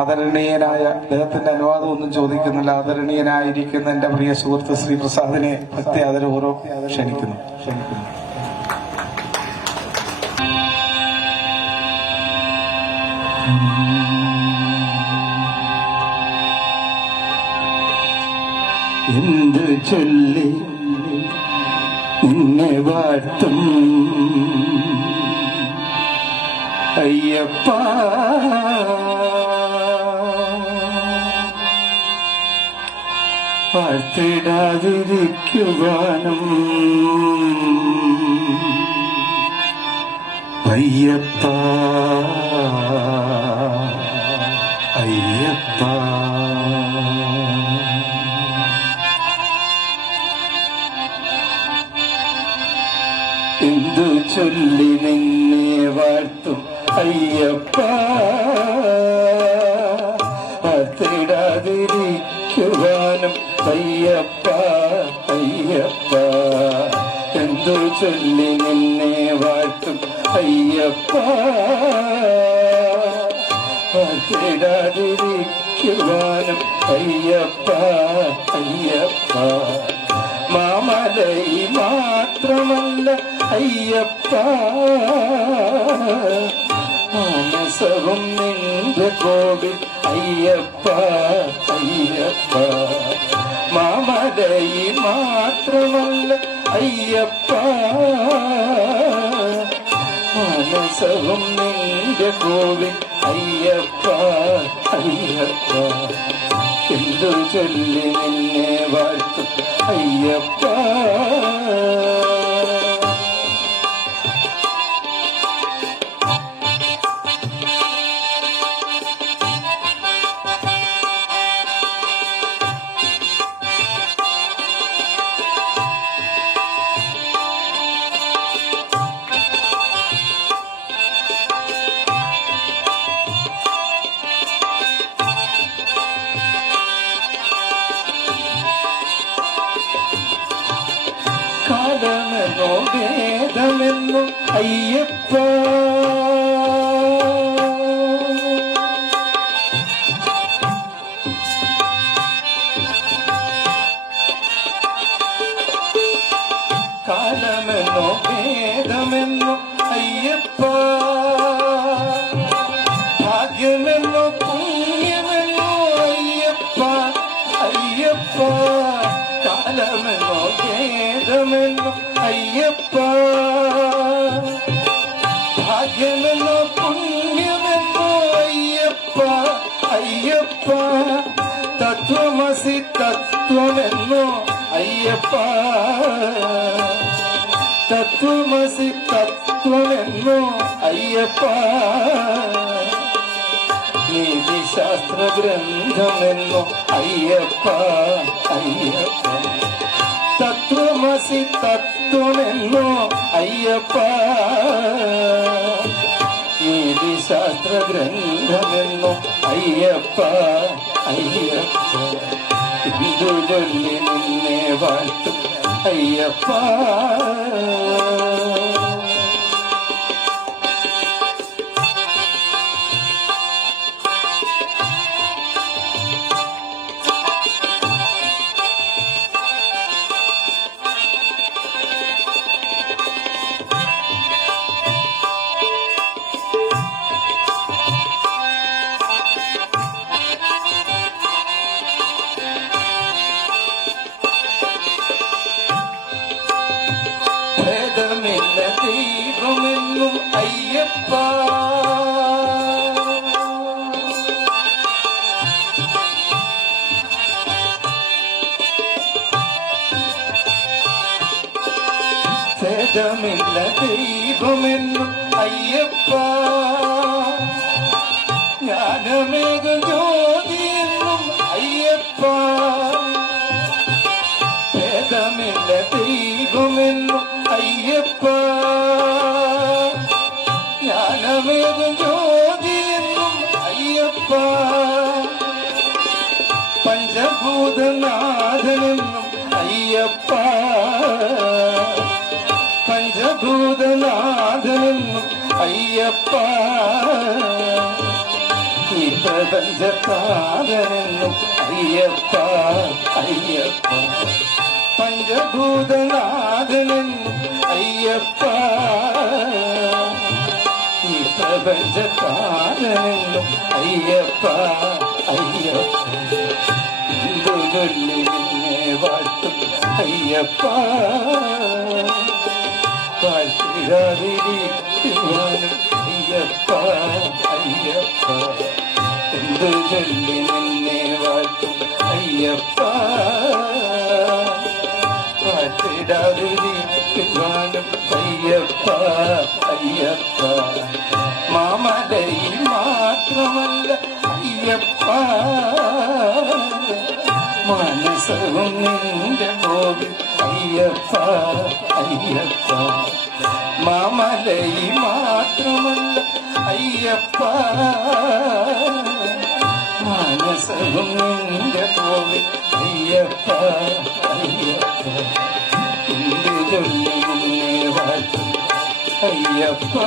ആദരണീയനായ അദ്ദേഹത്തിന്റെ അനുവാദം ഒന്നും ചോദിക്കുന്നില്ല. ആദരണീയനായിരിക്കുന്ന എന്റെ പ്രിയ സുഹൃത്ത് ശ്രീ പ്രസാദിനെ പ്രത്യാദരപൂർവം ക്ഷണിക്കുന്നു ക്ഷണിക്കുന്നു. എന്തു ചൊല്ലി നിന്നെ വാഴ്ത്തും? അയ്യപ്പ വാഴ്ത്തിടാതിരിക്കുവാനും അയ്യപ്പ അയ്യപ്പ. എന്തു ചൊല്ലി നിന്നെ വാഴ്ത്തും അയ്യപ്പ. അയ്യപ്പ അയ്യപ്പ. എന്തു ചൊല്ലി നിന്നെ വാഴ്ത്തും അയ്യപ്പ. ിരിക്കുവാനും അയ്യപ്പ അയ്യപ്പ. മാമലൈ മാത്രമല്ല അയ്യപ്പ. മാനസവും നിന്റെ കോവിൽ അയ്യപ്പ അയ്യപ്പ. മാമലൈ മാത്രമല്ല അയ്യപ്പ മനസവും നിന്റെ കോവിൽ അയ്യപ്പ അയ്യപ്പ എന്തു ചൊല്ലി നിന്നെ വാഴ്ത്തും അയ്യപ്പ കാലമെന്നോ വേദമെന്നോ അയ്യപ്പ. കാലമെന്നോ വേദമെന്നോ അയ്യപ്പ. ഭാഗ്യമെന്നോ പുണ്യമെന്നോ അയ്യപ്പ അയ്യപ്പ. കാലമെന്നോ భాగ్యమెందుకు అయ్యప్ప. భాగ్యమెన్నో పుణ్యమెన్నో అయ్యప్ప అయ్యప్ప. తత్వమసి తత్వమెన్నో అయ్యప్ప. తత్వమసి తత్వమెన్నో అయ్యప్ప. నీది శాస్త్ర గ్రంథమెన్నో అయ్యప్ప అయ్యప్ప. തത്വമസി തത്വമെന്നോ അയ്യപ്പ. നീതിശാസ്ത്ര ഗ്രന്ഥമെന്നോ അയ്യപ്പ. അയ്യപ്പ. ഹിന്ദു ചൊല്ലി നിന്നെ അയ്യപ്പ. അയ്യപ്പ ഭേദമില്ല ദൈവമെന്നും അയ്യപ്പ ജ്ഞാനമേക ജ്യോതിയെന്നും பஞ்சபூதநாதனும் ஐயப்பா. பஞ்சபூதநாதனும் ஐயப்பா. பிரபஞ்சத்தாதனும் ஐயப்பா ஐயப்பா. பஞ்சபூதநாதனும் ஐயப்பா. பிரபஞ்சத்தாதனும் ஐயப்பா ஐயப்பா. சொல்லினே வாழ்த்தும் ஐயப்பா. வாழ்த்துகிறாரின் ஐயப்பா ஐயப்பா. என்று சொல்லி நின்னே வாழ்த்தும் ஐயப்பா. வாழ்த்திடாதிரிக்கும் ஐயப்பா ஐயப்பா. மாமதை மாற்றமல்ல ஐயப்பா. மனசும் நீண்ட கோவில் ஐயப்பா ஐயப்பா. மாமலை மாற்றமல்ல ஐயப்பா. மனசும் நீண்ட கோவில் ஐயப்பா ஐயப்பா. இன்று ஐயப்பா.